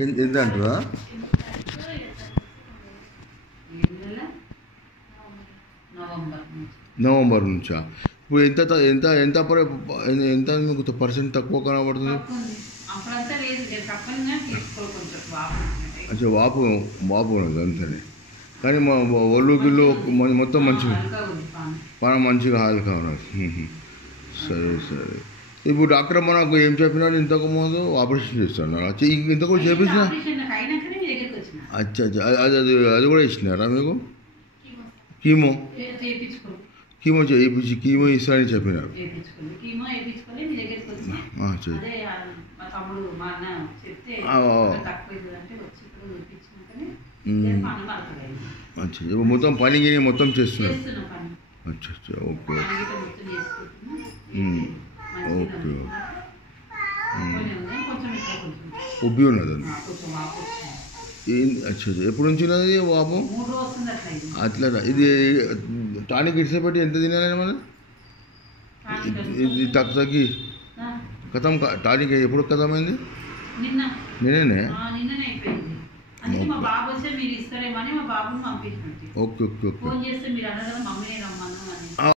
ఎంత అంటారా? నవంబర్ నుంచా? ఇప్పుడు ఎంత ఎంత ఎంత ఎంత మీకు పర్సెంట్ తక్కువ కనబడుతుంది? అచ్చా, వాపు వాపు ఉన్నది అంతనే, కానీ మా ఒళ్ళు గిల్లు మొత్తం మంచిగా, పానం మంచిగా హాయిగా ఉన్నది. సరే సరే. ఇప్పుడు డాక్టర్ మనకు ఏం చెప్పినాడు? ఇంతకు ముందు ఆపరేషన్ చేస్తాను ఇంతకు చేపించిన. అచ్చా అచ్చా, అది అది అది కూడా ఇచ్చినారా మీకు? కీమో కీమో చేయించి కీమో ఇస్తారని చెప్పినారు. అచ్చా, మొత్తం పని మొత్తం చేస్తున్నారు. అచ్చా అచ్చా, ఓకే ఓకే. ఉబ్బి ఉన్నది అది. అచ్చా, ఎప్పుడు నుంచి ఉన్నది వాపు? అట్లా. ఇది టానిక్ ఇడిసేపట్టి ఎంత తినాలని మనం? ఇది తగ్గి కథం టానిక్ ఎప్పుడు కథమైంది? నిన్ననే. Okay okay okay.